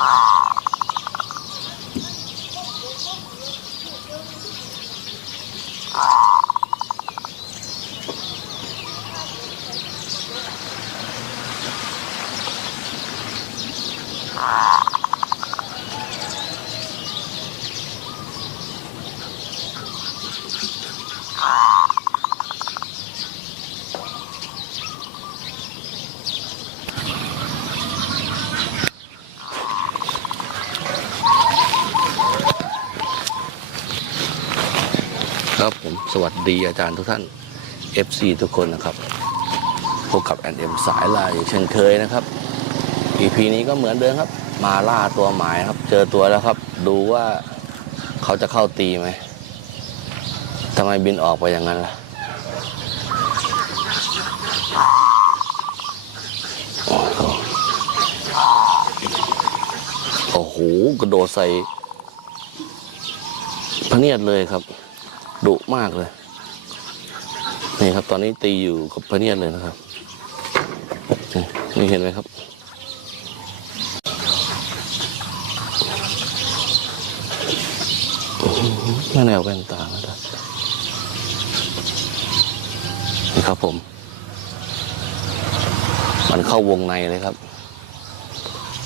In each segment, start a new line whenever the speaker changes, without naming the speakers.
Ah! ครับผมสวัสดีอาจารย์ทุกท่าน FC ทุกคนนะครับพบกับแอนเอ็มสายลายเช่นเคยนะครับ EP นี้ก็เหมือนเดิมครับ มาล่าตัวหมายครับ เจอตัวแล้วครับ ดูว่าเขาจะเข้าตีไหมทำไมบินออกไปอย่างนั้นล่ะโอ้โหกระโดดใส่พะเนียดเลยครับ ดุมากเลย นี่ครับ ตอนนี้ตีอยู่กับพเนียดเลยนะครับ นี่เห็นไหมครับไม่แนวแว่นตานะครับนี่ครับผม มันเข้าวงในเลยครับ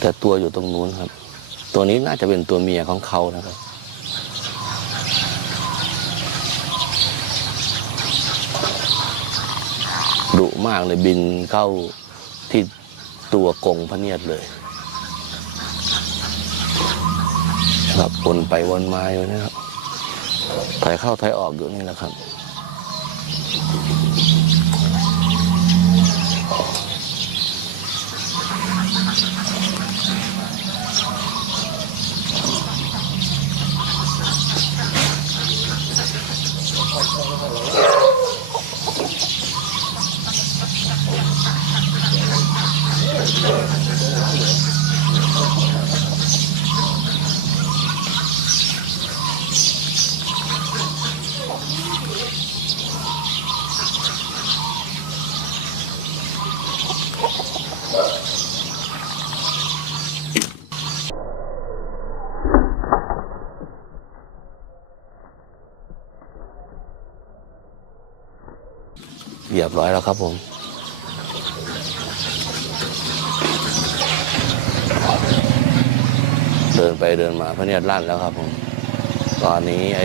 แต่ตัวอยู่ตรงนู้นครับ ตัวนี้น่าจะเป็นตัวเมียของเขานะครับ ดุมากเลยบินเข้าที่ตัวกงพระเนียดเลยครับวนไปวนมาอยู่นะครับถ่ายเข้าถ่ายออกอยู่นี่แหละครับ เรียบร้อยแล้วครับผมเดินไปเดินมาพระเนียดลั่นแล้วครับผมตอนนี้ไอ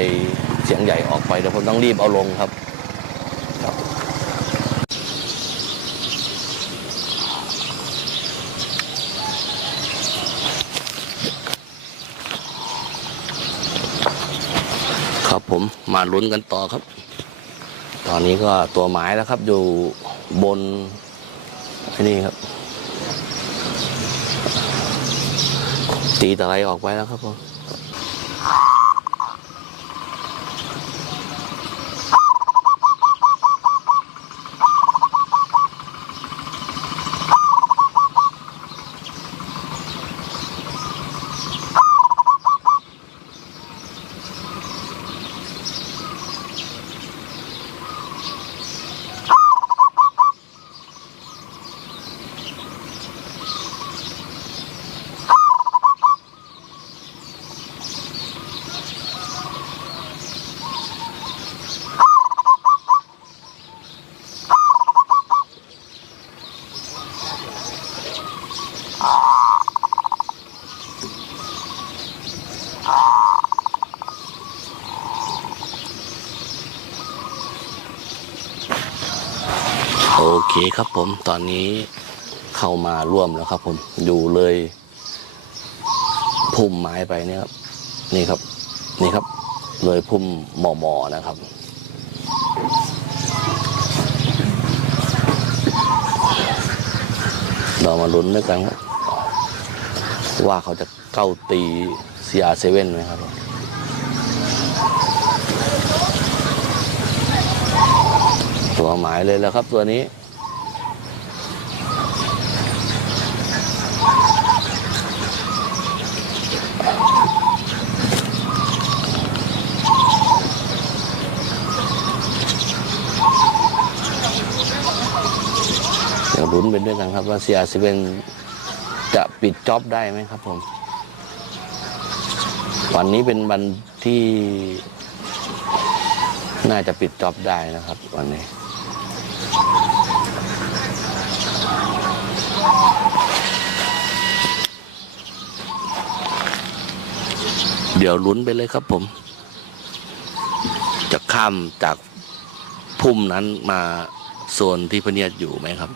เสียงใหญ่ออกไปเดี๋ยวผมต้องรีบเอาลงครับครับครับผมมาลุ้นกันต่อครับ ตอนนี้ก็ตัวหมายแล้วครับอยู่บนไอ้นี่ครับ ตีตะไลออกไปแล้วครับผม โอเคครับผมตอนนี้เข้ามาร่วมแล้วครับผมอยู่เลยพุ่มไม้ไปเนี่ยครับนี่ครับ นี่ครับ เลยพุ่มหมอมอๆนะครับ เรามาลุ้นด้วยกันครับ ว่าเขาจะเข้าตี CR7 ไหมครับผม ตัวหมายเลยแล้วครับตัวนี้ เดี๋ยวลุ้นไปด้วยกันครับว่า CR7 จะปิดจ็อบได้ไหมครับผม วันนี้เป็นวันที่น่าจะปิดจ็อบได้นะครับวันนี้ เดี๋ยวลุ้นไปเลยครับผม จะข้ามจากพุ่มนั้นมาโซนที่พะเนียดอยู่ไหมครับ